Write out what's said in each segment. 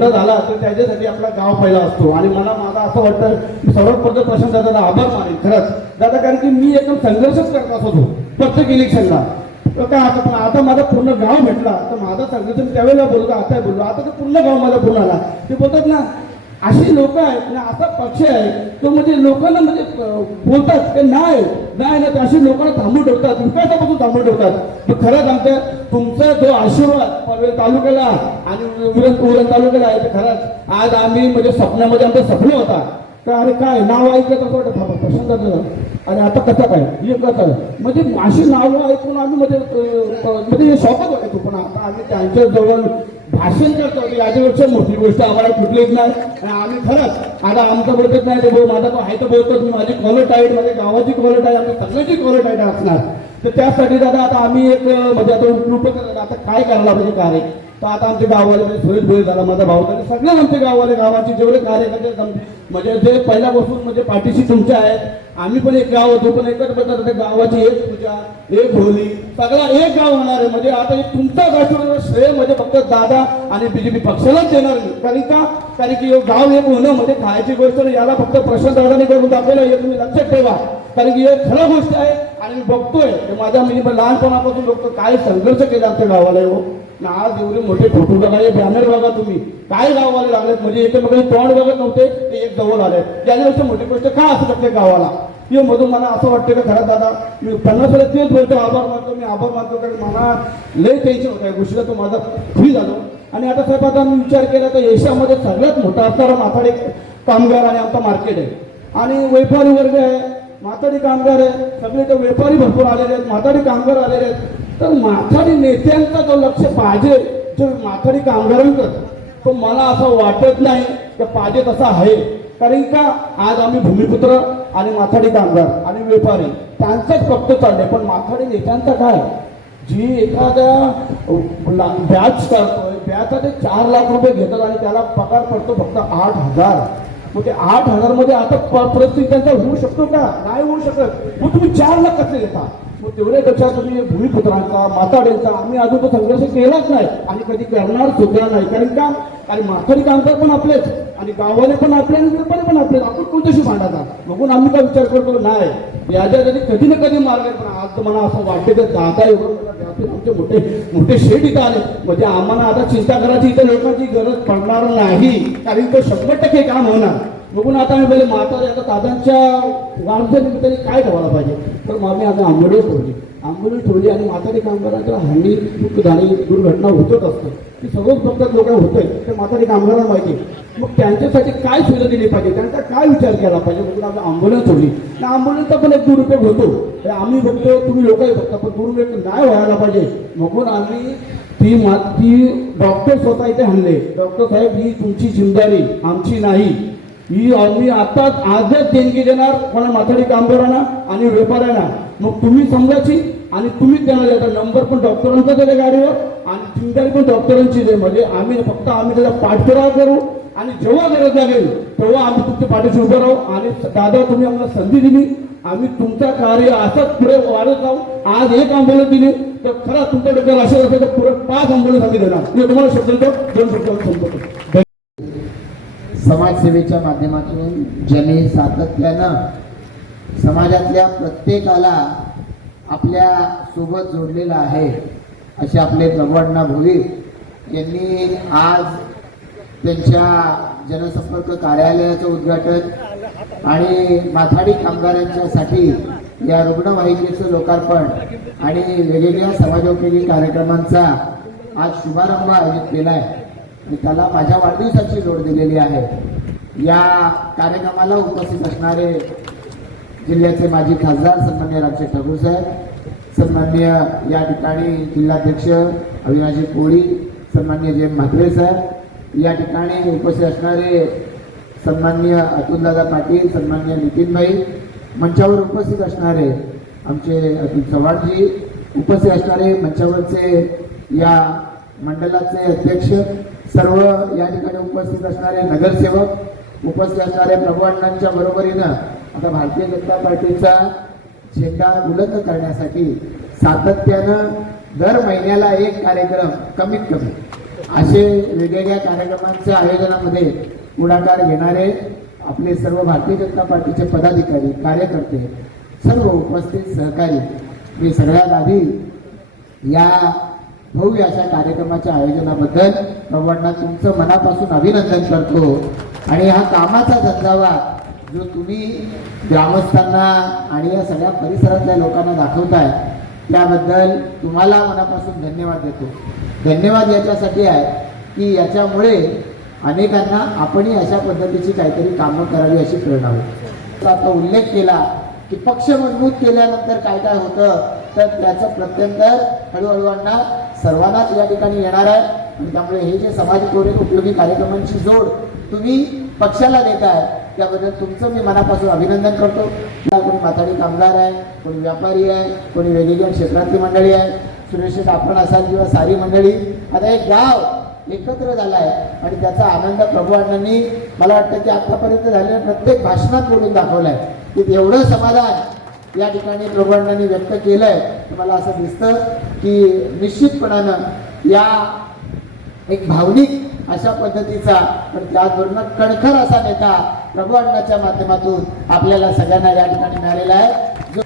मोठा झाला तर त्याच्यासाठी आपला गाव पहिला असतो. आणि मला माझा असं वाटतं की सर्वात प्रथम प्रशांत दादा आभार मानेल खरंच. दादा कारण की मी एकदम संघर्षच करत असत होतो प्रत्येक इलेक्शनला तर काय आता पण आता माझा पूर्ण गाव भेटला. तर माझा संघर्ष त्यावेळेला बोलतो आता बोललो. आता तर पूर्ण गाव माझा पूर्ण आला. ते बोलतात ना अशी लोक आहेत आणि असा पक्ष आहे तो म्हणजे लोकांना म्हणजे बोलतात ते नाही नाही ना ते अशी लोकांना थांबून ठेवतात विकासापासून थांबून ठेवतात. पण खरं आमच्या तुमचा जो आशीर्वाद पनवेल तालुक्याला आणि उरण उरण तालुक्याला आहे ते खरंच आज आम्ही म्हणजे स्वप्नामध्ये आमचं स्वप्न होता. का अरे काय नाव ऐकलं कसं वाटत थांबा प्रशांत आणि आता कसं काय? हे कसं म्हणजे अशी नावं ऐकून आम्ही म्हणजे म्हणजे हे शॉकच वाटायचो पण आता आम्ही त्यांच्या जवळ भाषण करतो. की याच्यापेक्षा मोठी गोष्ट आम्हाला कुठलीच नाही. आम्ही खरंच आता आमचं बोलतच नाही ते भाऊ माझा तो आहे तर बोलतोच मी माझी कॉलर टाईट माझ्या गावाची कॉलर टाईट आमच्या सगळ्याची कॉलर टाईट असणार. तर त्यासाठी दादा आता आम्ही एक म्हणजे आता ग्रुप आता काय करायला पाहिजे कार्य? तर आता आमचे गाववाले म्हणजे सुरेश भोई झाला माझा भाऊ. झाला सगळे आमचे गाववाले गावाचे जेवढे कार्यकर्ते म्हणजे जे पहिल्यापासून म्हणजे पाठीशी तुमच्या आहेत आम्ही पण एक गाव होतो पण एकच बघत गावाची एक पूजा एक होली सगळा एक गाव होणार आहे. म्हणजे आता हे तुमचा राष्ट्रवादीवर श्रेय म्हणजे फक्त दादा आणि बीजेपी पक्षालाच देणार कारण का? कारण की गाव एक होणं म्हणजे खायची गोष्ट याला फक्त प्रशांत दादाने करून दाखवलं हे तुम्ही लक्षात ठेवा. कारण की हे खरं गोष्ट आहे. आणि मी बघतोय की माझ्या मी लहानपणापासून बघतो काय संघर्ष केला आमच्या गावाला हो. आज एवढे मोठे फोटो बघा हे बॅनर बघा तुम्ही. काय गाववाले लागलेत? म्हणजे एकमेकांचे तोंड बघत नव्हते ते एक जवळ आले त्याच्यापेक्षा मोठी गोष्ट का असू शकते गावाला? किंवा मधून मला असं वाटतं का खरं दादा मी पन्नास वेळा तेच बोलतो आभार मानतो मी आभार मानतो कारण मला लय टेन्शन होतं. या गोष्टीला तो माझा फ्री झालो. आणि आता साहेब आता मी विचार केला तर एशियामध्ये सगळ्यात मोठा असणारा माथाडे कामगार आणि आमचा मार्केट आहे. आणि व्यापारी वर्ग आहे. माथाडी कामगार आहे सगळे व्यापारी भरपूर आलेले आहेत. माथाडी कामगार आलेले आहेत. तर माथाडी नेत्यांचा जो लक्ष पाहिजे जो माथाडी कामगारांकडं तो मला असं वाटत नाही की पाहिजे तसा आहे. कारण का आज आम्ही भूमिपुत्र आणि माथाडी कामगार आणि व्यापारी त्यांचंच फक्त चालले पण माथाडी नेत्यांचा काय? जी एखाद्या व्याज करतोय बॅचा ते चार लाख रुपये घेतात आणि त्याला पगार पडतो फक्त आठ हजार. मग ते आठ हजारमध्ये आता परिस्थिती त्यांचा होऊ शकतो का? नाही होऊ शकत. मग तुम्ही चार लाख कसे देता मग तेवढ्यापेक्षा तुम्ही भूमिपुत्रांचा माताड्यांचा आम्ही अजून तो संघर्ष केलाच नाही. आणि कधी करणार सुद्धा नाही. कारण का? आणि माथाडी कामगार पण आपलेच. आणि गाववाले पण आपले आणि व्यापारी पण आपलेच आपण कोणत्याशी भांडायचा बघून आम्ही काय विचार करतो? नाही. याच्या जरी कधी ना कधी मार्ग पण आज तर मला असं वाटते तर दादा एवढं आमचे मोठे मोठे शेठ इथं आले. म्हणजे आम्हाला आता चिंता करायची इथं लोकांची गरज पडणार नाही. कारण तो शंभर टक्के काम होणार. बघून आता आम्ही पहिले माता दादांच्या वाढच्या निमित्ताने काय ठेवायला पाहिजे? तर मग आम्ही आता आंबोली ठेवली. आंबोली ठेवली आणि म्हातारी कामगारांच्या हानी दुःख झाली दुर्घटना होतच असतं ती सगळं फक्त लोक होतंय ते म्हातारी कामगारांना माहिती मग त्यांच्यासाठी काय सुविधा दिली पाहिजे? त्यांचा काय विचार केला पाहिजे? म्हणून आम्ही आंबोलन्स ठेवली. त्या आंबोलन्सचा पण एक दुरुपयोग होतो. हे आम्ही बघतो तुम्ही लोकही बघता पण दुरुपयोग नाही व्हायला पाहिजे. म्हणून आम्ही ती मा ती डॉक्टर स्वतः इथे हल्ले डॉक्टर साहेब ही तुमची जिम्मेदारी आमची नाही. ही आम्ही आता आजच देणगी देणार कोणा माथाडी कामगारांना आणि व्यापाऱ्यांना. मग तुम्ही समजायची आणि तुम्ही त्यांना देता. नंबर पण डॉक्टरांचा दिले गाडीवर आणि चिंतारी पण डॉक्टरांची दे म्हणजे आम्ही फक्त आम्ही त्याचा पाठपुरावा करू आणि जेव्हा गरज लागेल तेव्हा आम्ही तुमच्या पाठीशी उभं राहू. आणि दादा तुम्ही आम्हाला संधी दिली. आम्ही तुमचं कार्य असंच पुढे वाढत जाऊ. आज एक आंदोलन दिली तर खरा तुमच्या डोक्याला असेल असेल तर पुढे पाच आंदोलन आम्ही देणार. मी तुम्हाला शब्द दोन शब्द संपतो समाजसेवेच्या माध्यमातून ज्यांनी सातत्यानं समाजातल्या प्रत्येकाला आपल्यासोबत जोडलेलं आहे असे आपले प्रभुअण्णा भोईर यांनी आज त्यांच्या जनसंपर्क कार्यालयाचं उद्घाटन आणि माथाडी कामगारांच्यासाठी या रुग्णवाहिकेचं लोकार्पण आणि वेगवेगळ्या समाजोपयोगी कार्यक्रमांचा आज शुभारंभ आयोजित केला आहे आणि त्याला माझ्या वाढदिवसाची जोड दिलेली आहे. या कार्यक्रमाला उपस्थित असणारे जिल्ह्याचे माजी खासदार सन्मान्य रामचे ठाकूर साहेब सन्मान्य या ठिकाणी जिल्हाध्यक्ष अविनाशी कोळी सन्मान्य जयंत म्हात्रे साहेब या ठिकाणी उपस्थित असणारे सन्मान्य अतुलदादा पाटील सन्मान्य नितीनभाई मंचावर उपस्थित असणारे आमचे अतुल चव्हाणजी उपस्थित असणारे मंचावरचे या मंडळाचे अध्यक्ष सर्व या ठिकाणी उपस्थित असणारे नगरसेवक उपस्थित असणाऱ्या प्रभुअण्णांच्या बरोबरीनं आता भारतीय जनता पार्टीचा झेंडा बुलंद करण्यासाठी सातत्यानं दर महिन्याला एक कार्यक्रम कमीत कमी असे वेगवेगळ्या कार्यक्रमांच्या आयोजनामध्ये पुढाकार घेणारे आपले सर्व भारतीय जनता पार्टीचे पदाधिकारी कार्यकर्ते सर्व उपस्थित सहकारी मी सगळ्यात आधी या भव्य अशा कार्यक्रमाच्या आयोजनाबद्दल. प्रभूंना तुमचं मनापासून अभिनंदन करतो. आणि हा कामाचा धंदावा जो तुम्ही ग्रामस्थांना आणि या सगळ्या परिसरातल्या लोकांना दाखवताय त्याबद्दल तुम्हाला मनापासून धन्यवाद देतो. धन्यवाद याच्यासाठी आहे की याच्यामुळे अनेकांना आपणही अशा पद्धतीची काहीतरी कामं करावी अशी प्रेरणा होती. आता उल्लेख केला की पक्ष मजबूत केल्यानंतर काय काय होतं तर त्याचं प्रत्यंतर हळूहळूंना सर्वांनाच या ठिकाणी येणार आहे. आणि त्यामुळे हे जे समाज उपयोगी कार्यक्रमांची जोड तुम्ही पक्षाला देताय त्याबद्दल तुमचं मी मनापासून अभिनंदन करतो. कोणी माथाडी कामगार आहे कोणी व्यापारी आहे कोणी वेगवेगळ्या क्षेत्रातली मंडळी आहे. सुरेश आपण असाल किंवा सारी मंडळी आता एक गाव एकत्र झाला आहे आणि त्याचा आनंद प्रभू अण्णांनी मला वाटतं की आतापर्यंत झालेल्या प्रत्येक भाषणात बोलून दाखवलं आहे की एवढं समाधान या ठिकाणी प्रभू अण्णांनी व्यक्त केलंय तर मला असं दिसतं. की निश्चितपणानं या एक भावनिक अशा पद्धतीचा पण त्याचबरोबर कणखर असा नेता प्रभू अण्णाच्या माध्यमातून आपल्याला सगळ्यांना या ठिकाणी मिळालेला आहे. जो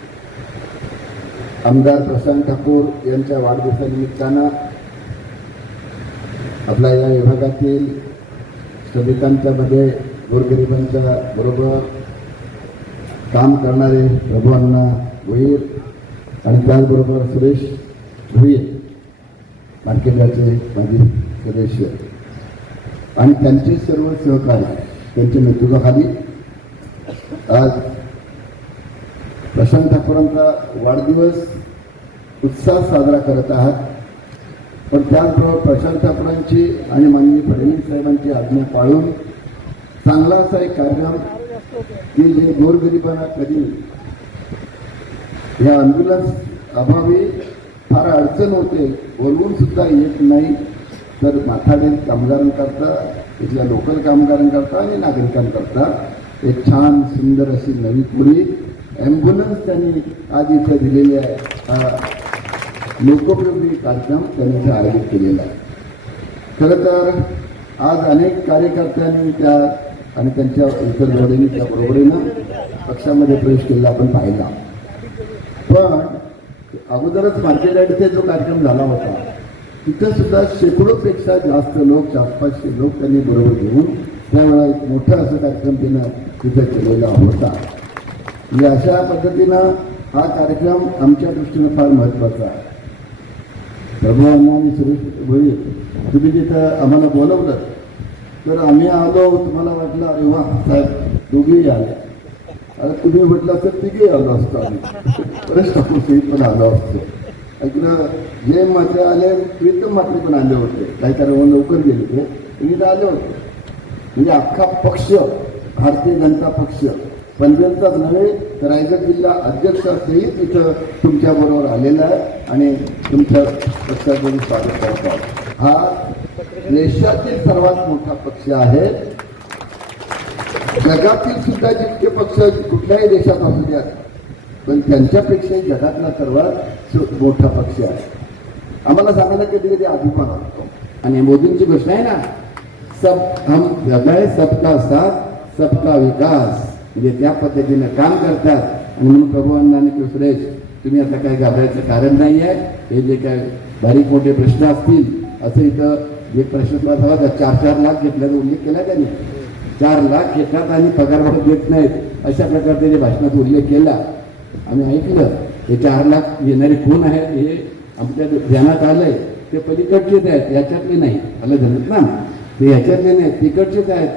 आमदार प्रशांत ठाकूर यांच्या वाढदिवसानिमित्तानं आपल्या या विभागातील श्रमिकांच्या मध्ये गोरगरिबांच्या बरोबर काम करणारे प्रभूअण्णा भोईर आणि त्याचबरोबर सुरेश होईल मार्केटाचे माझे सदस्य. आणि त्यांचे सर्व सहकारी त्यांच्या नेतृत्वाखाली. आज प्रशांत ठाकूरांचा वाढदिवस उत्साह साजरा करत आहात. पण त्याचबरोबर प्रशांत ठाकूरांची आणि माननीय फडणवीस साहेबांची आज्ञा पाळून चांगला असा एक कार्यक्रम की जे गोरगरिबांना कधी या अँब्युलन्स अभावी फार अडचण होते. बोलवून सुद्धा येत नाही. तर माथाडे कामगारांकरता इथल्या लोकल कामगारांकरता आणि नागरिकांकरता एक छान सुंदर अशी नवी पुरी ॲम्ब्युलन्स त्यांनी आज इथं दिलेली आहे. हा लोकोपयोगी कार्यक्रम त्यांनी इथे आयोजित केलेला आहे. खरं तर आज अनेक कार्यकर्त्यांनी त्या आणि त्यांच्या इतर जोडीने त्या बरोबरीनं पक्षामध्ये प्रवेश केलेला आपण पाहिला. पण अगोदरच मार्केट जो कार्यक्रम झाला होता तिथं सुद्धा शेकडोपेक्षा जास्त लोक चार पाचशे लोक त्यांनी बरोबर घेऊन त्यावेळा एक मोठा असा कार्यक्रम त्यानं तिथं केलेला होता. म्हणजे अशा पद्धतीनं हा कार्यक्रम आमच्या दृष्टीनं फार महत्त्वाचा आहे. प्रभू अण्णा आणि सुरेश भोई तुम्ही जिथं आम्हाला बोलवलं तर आम्ही आलो तुम्हाला वाटलं अरे वा साहेब दोघेही आल्या आणि तुम्ही म्हटलं असं तिघे आलो असतो आम्ही. बरेच ठाकूर पण आलो असतो. इकडं जे मात्र आले प्रीतम मात्र पण आले होते. काही कारण लवकर गेले ते तुम्ही तर आले होते. म्हणजे अख्खा पक्ष भारतीय जनता पक्ष पनवेलचाच नव्हे तर रायगड जिल्हा अध्यक्षासहित इथं तुमच्याबरोबर आलेला आहे आणि तुमच्या पक्षाचं स्वागत करतो हा देशातील सर्वात मोठा पक्ष आहे. जगातील सुद्धा जितके पक्ष कुठल्याही देशात असू द्या पण त्यांच्यापेक्षा जगातला सर्वात मोठा पक्ष आहे. आम्हाला सांगायला कधी कधी अभिमान वाटतो आणि मोदींची गोष्ट आहे ना सब हम हृदय सबका साथ सबका विकास. म्हणजे त्या पद्धतीनं काम करतात. आणि म्हणून प्रभू अण्णा आणि सुरेश तुम्ही आता काय घाबरायचं कारण नाही आहे हे जे काय बारीक मोठे प्रश्न असतील असं इथं जे प्रश्न तुला सांगा चार चार लाख घेतल्याचा उल्लेख केला त्यांनी चार लाख घेतात आणि पगार देत नाहीत. अशा प्रकारचे जे भाषणात उल्लेख केला. आम्ही ऐकलं हे चार लाख येणारे कोण आहेत हे आमच्या ध्यानात आलंय. ते पलीकडचेच आहेत याच्यातले नाही. आलं झालं ना ते याच्यातले नाही तिकडचेच आहेत.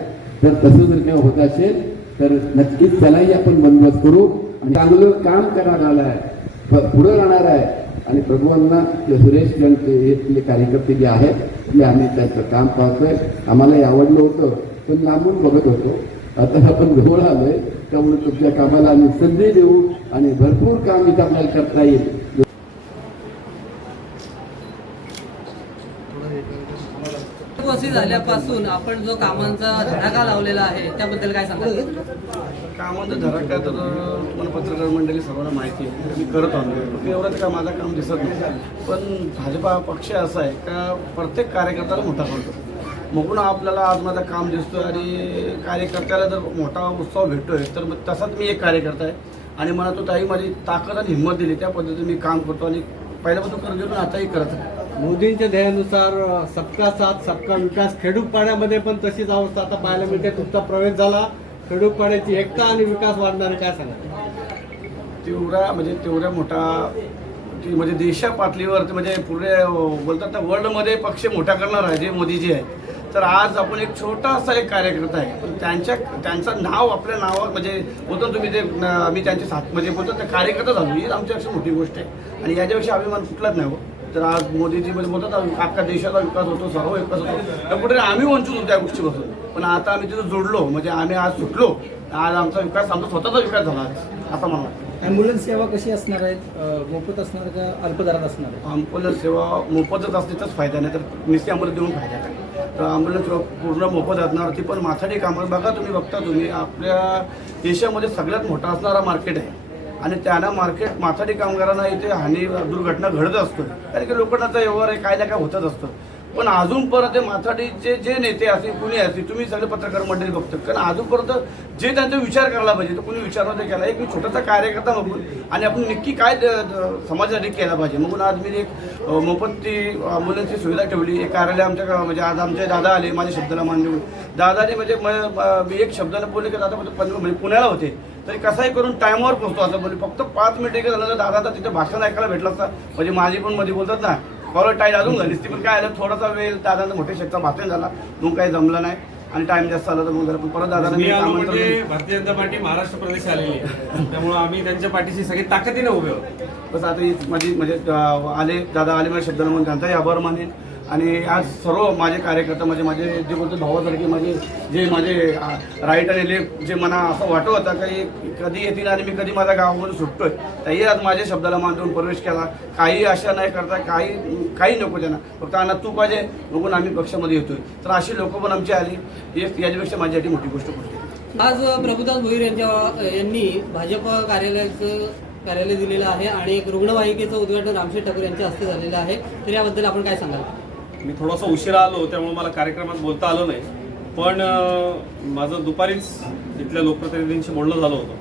तर तसं जर काय होत असेल तर नक्कीच त्यालाही आपण बंदोबस्त करू आणि चांगलं काम करणार आलं आहे पुढं राहणार आहे. आणि प्रभूंना जे सुरेश जनते हे कार्यकर्ते जे आहेत ते आम्ही त्यांचं काम पाहतोय. आम्हालाही आवडलं होतं. पण लांबून बघत होतो. आता आपण जवळ आलोय. त्यामुळे तुमच्या कामाला आम्ही संधी देऊ आणि भरपूर काम इथं आपल्याला करता येईल. उपस्थित झाल्यापासून आपण जो कामांचा धडाका लावलेला आहे त्याबद्दल काय सांगाल? कामाचं धडाका तर तुम्हाला पत्रकार मंडळी सर्वांना माहिती आहे. मी करत आलो फक्त एवढंच का माझं काम दिसत नाही. पण भाजपा पक्ष असा आहे का प्रत्येक कार्यकर्त्याला मोठा करतो. मगून आपल्याला आज माझं काम दिसतोय आणि कार्यकर्त्याला जर मोठा उत्सव भेटतोय तर मग तसाच मी एक कार्यकर्ता आहे. आणि मला तो ताई माझी ताकद आणि हिंमत दिली त्या पद्धतीने मी काम करतो आणि पहिल्यापासून करत गेलो आताही करत आहे. मोदींच्या ध्येयानुसार सबका साथ सबका विकास खेडूपाड्यामध्ये पण तशीच अवस्था आता पाहायला मिळते. तुमचा प्रवेश झाला खेडूपाड्याची एकता आणि विकास वाढणारे काय सांगा तेवढा म्हणजे तेवढ्या मोठा की म्हणजे देशा पातळीवर म्हणजे पुढे बोलतात ना वर्ल्डमध्ये पक्ष मोठा करणार आहे जे मोदीजी आहे तर आज आपण एक छोटासा एक कार्यकर्ता आहे. पण त्यांच्या त्यांचं नाव आपल्या नावात म्हणजे बोलतो ना तुम्ही ते आम्ही त्यांचे साथ म्हणजे बोलतो ना कार्यकर्ता झालो. ही आमच्यापेक्षा मोठी गोष्ट आहे. आणि याच्यापेक्षा अभिमान कुठलाच नाही हो. तर आज मोदीजी म्हणजे बोलतात अख्खा देशाचा विकास होतो सर्व विकास होतो. तर कुठे आम्ही वंचित होतो त्या गोष्टीपासून. पण आता आम्ही तिथं जोडलो म्हणजे आम्ही आज सुटलो. आज आमचा विकास आमचा स्वतःचा विकास झाला असं मला ॲम्ब्युलन्स सेवा कशी असणार आहेत? मोफत असणार का अल्पदरात असणार आहे ॲम्ब्युलन्स सेवा मोफतच असते तरच फायदा नाही तर निश्चित आम्हाला देऊन फायदा नाही तर ॲम्ब्युलन्स पूर्ण मोफत असणार ती पण माथाडी कामं बघा तुम्ही बघता तुम्ही आपल्या देशामध्ये सगळ्यात मोठा असणारा मार्केट आहे. आणि त्यांना मार्केट माथाडी कामगारांना इथे हानी दुर्घटना घडत असतो कारण की लोकांचा व्यवहार आहे काय ना काय होतच असतं. पण अजूनपर्यंत माथाडीचे जे नेते असतील कुणी असतील तुम्ही सगळे पत्रकार मंडळी बघतो कारण अजूनपर्यंत जे त्यांचा विचार करायला पाहिजे तर कुणी विचार नव्हता केला. एक मी छोटासा कार्यकर्ता बघून आणि आपण नक्की काय द- समाजासाठी केला पाहिजे. म्हणून आज मी एक अ, मोफतची ॲम्ब्युलन्सची सुविधा ठेवली. एक कार्यालय आमच्या म्हणजे आज आमचे दादा आले माझ्या शब्दाला मान देऊन. दादाने म्हणजे मी एक शब्दाला बोलले की दादा म्हणजे म्हणजे पुण्याला होते. तरी कसाही करून टायमावर पोहोचतो असं बोलले. फक्त पाच मिनिटं झालं तर दादा तर तिथे भाषण ऐकायला भेटलं असता म्हणजे माझी पण मध्ये बोलतात ना कॉलर टाईट अजून झालीस ती पण काय आलं थोडासा वेळ दादांचा मोठे शेतचा भाषण झाला. मग काही जमलं नाही आणि टाइम जास्त आला तर मग जरा परत मी आलो म्हणजे दिलं. भारतीय जनता पार्टी महाराष्ट्र प्रदेश आलेली आहे. त्यामुळे आम्ही त्यांच्या पाठीशी सगळी ताकदीने उभे आहोत. बस आता माझी म्हणजे अं, आले दादा आले माझ्या शब्दाला म्हणून त्यांचाही आभार मानेन. आणि आज सर्व माझे कार्यकर्ता म्हणजे माझे जे बोलतो भावासारखे माझे जे माझे राईट आणि लेफ्ट जे मला असं वाटत होतं की कधी येतील आणि मी कधी माझ्या गावामधून सुटतोय. त्याही आज माझ्या शब्दाला मान देऊन प्रवेश केला. काही आशा नाही करता काही काही नको त्यांना. फक्त आणा तू पाहिजे बघून आम्ही पक्षामध्ये येतोय. तर अशी लोक पण आमची आली. ही याच्यापेक्षा माझ्यासाठी मोठी गोष्ट गोष्ट आज प्रभुदास भोईर यांच्या यांनी भाजप कार्यालयाचं कार्यालय दिलेलं आहे आणि एक रुग्णवाहिकेचं उद्घाटन रामशेठ ठाकूर यांच्या हस्ते झालेलं आहे. तर याबद्दल आपण काय सांगाल? मी थोडासा उशिरा आलो त्यामुळे मला कार्यक्रमात बोलता आलं नाही. पण माझं दुपारीच इथल्या लोकप्रतिनिधींशी बोलणं झालं होतं.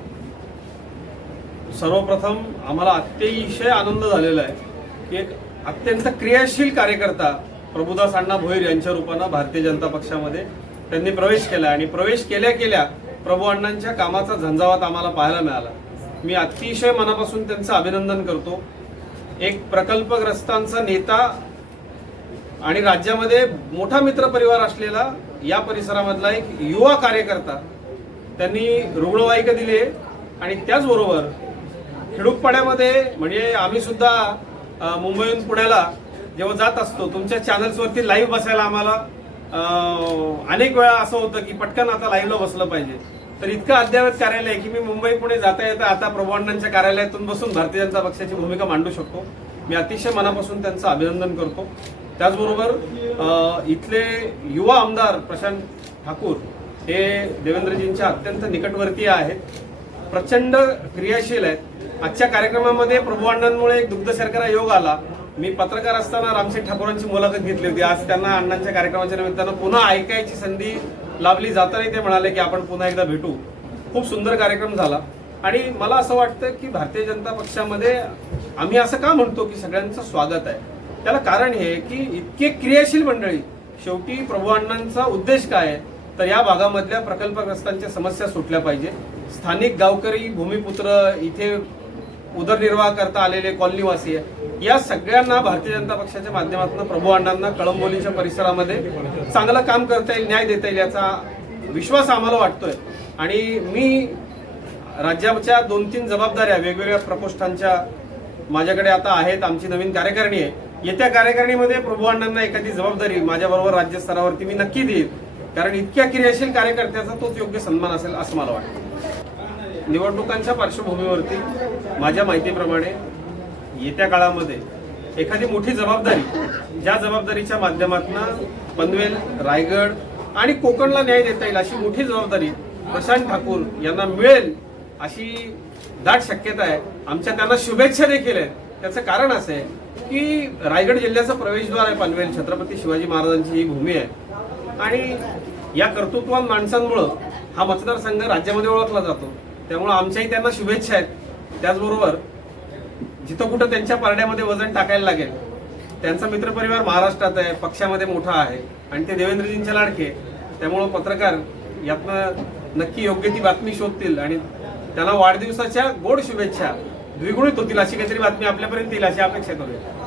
सर्वप्रथम आम्हाला अतिशय आनंद झालेला आहे की एक अत्यंत क्रियाशील कार्यकर्ता प्रभुदास अण्णा भोईर यांच्या रूपानं भारतीय जनता पक्षामध्ये त्यांनी प्रवेश केला आणि प्रवेश केल्या केल्या प्रभू अण्णांच्या कामाचा झंझावात आम्हाला पाहायला मिळाला. मी अतिशय मनापासून त्यांचं अभिनंदन करतो. एक प्रकल्पग्रस्तांचा नेता आणि राज्यामध्ये मोठा मित्रपरिवार असलेला या परिसरामधला एक युवा कार्यकर्ता त्यांनी रुग्णवाहिका दिली आहे. आणि त्याचबरोबर खेडूकपाड्यामध्ये म्हणजे आम्ही सुद्धा मुंबईहून पुण्याला जेव्हा जात असतो तुमच्या चॅनल्सवरती लाईव्ह बसायला आम्हाला अनेक वेळा असं होतं की पटकन आता लाईव्हला बसलं पाहिजे. तर इतकं अद्ययावत कार्यालय आहे की मी मुंबई पुणे जाता येता आता प्रभूअण्णांच्या कार्यालयातून बसून भारतीय जनता पक्षाची भूमिका मांडू शकतो. मी अतिशय मनापासून त्यांचं अभिनंदन करतो. त्याचबरोबर इथले युवा आमदार प्रशांत ठाकूर हे देवेंद्रजींच्या अत्यंत निकटवर्तीय आहेत. प्रचंड क्रियाशील आहेत. आजच्या कार्यक्रमामध्ये प्रभूअण्णांमुळे एक दुग्ध शर्करा योग आला. मी पत्रकार असताना रामशेठ ठाकूरांची मुलाखत घेतली होती. आज त्यांना अण्णांच्या कार्यक्रमाच्या निमित्तानं पुन्हा ऐकायची संधी लाभली जाताना ते म्हणाले की आपण पुन्हा एकदा भेटू. खूप सुंदर कार्यक्रम झाला. आणि मला असं वाटतं की भारतीय जनता पक्षामध्ये आम्ही असं का म्हणतो की सगळ्यांचं स्वागत आहे? त्याला कारण हे की इतके क्रियाशील मंडळी शेवटी प्रभू अण्णांचा उद्देश काय आहे? तर या भागामधल्या प्रकल्पग्रस्तांच्या समस्या सुटल्या पाहिजे. स्थानिक गावकरी भूमिपुत्र इथे उदरनिर्वाह करता आलेले कॉलनीवासी आहे. या सगळ्यांना भारतीय जनता पक्षाच्या माध्यमातून प्रभू अण्णांना कळंबोलीच्या परिसरामध्ये चांगलं काम करता येईल न्याय देता येईल याचा विश्वास आम्हाला वाटतोय. आणि मी राज्याच्या दोन तीन जबाबदाऱ्या वेगवेगळ्या प्रकोष्ठांच्या माझ्याकडे आता आहेत आमची नवीन कार्यकारिणी आहे. येत्या कार्यकारिणीमध्ये प्रभू अण्णांना एखादी जबाबदारी माझ्याबरोबर राज्य स्तरावरती मी नक्की देईन. कारण इतक्या क्रियाशील कार्यकर्त्याचा तोच योग्य सन्मान असेल असं मला वाटतं. निवडणुकांच्या पार्श्वभूमीवरती माझ्या माहितीप्रमाणे येत्या काळामध्ये एखादी मोठी जबाबदारी ज्या जबाबदारीच्या माध्यमातून पनवेल रायगड आणि कोकणला न्याय देता येईल अशी मोठी जबाबदारी प्रशांत ठाकूर यांना मिळेल अशी दाट शक्यता आहे. आमच्या त्यांना शुभेच्छा देखील आहेत. त्याचं कारण असं आहे की रायगड जिल्ह्याचं प्रवेशद्वार आहे पनवेल छत्रपती शिवाजी महाराजांची ही भूमी आहे. आणि या कर्तृत्वान माणसांमुळं हा मतदारसंघ राज्यामध्ये ओळखला जातो. त्यामुळं आमच्याही त्यांना शुभेच्छा आहेत. त्याचबरोबर जिथं कुठं त्यांच्या पारड्यामध्ये वजन टाकायला लागेल त्यांचा मित्रपरिवार महाराष्ट्रात आहे पक्षामध्ये मोठा आहे आणि ते देवेंद्रजींच्या लाडके त्यामुळं पत्रकार यातनं नक्की योग्य ती बातमी शोधतील आणि त्यांना वाढदिवसाच्या गोड शुभेच्छा द्विगुणित होतील अशी काहीतरी बातमी आपल्यापर्यंत येईल अशी अपेक्षा करूया.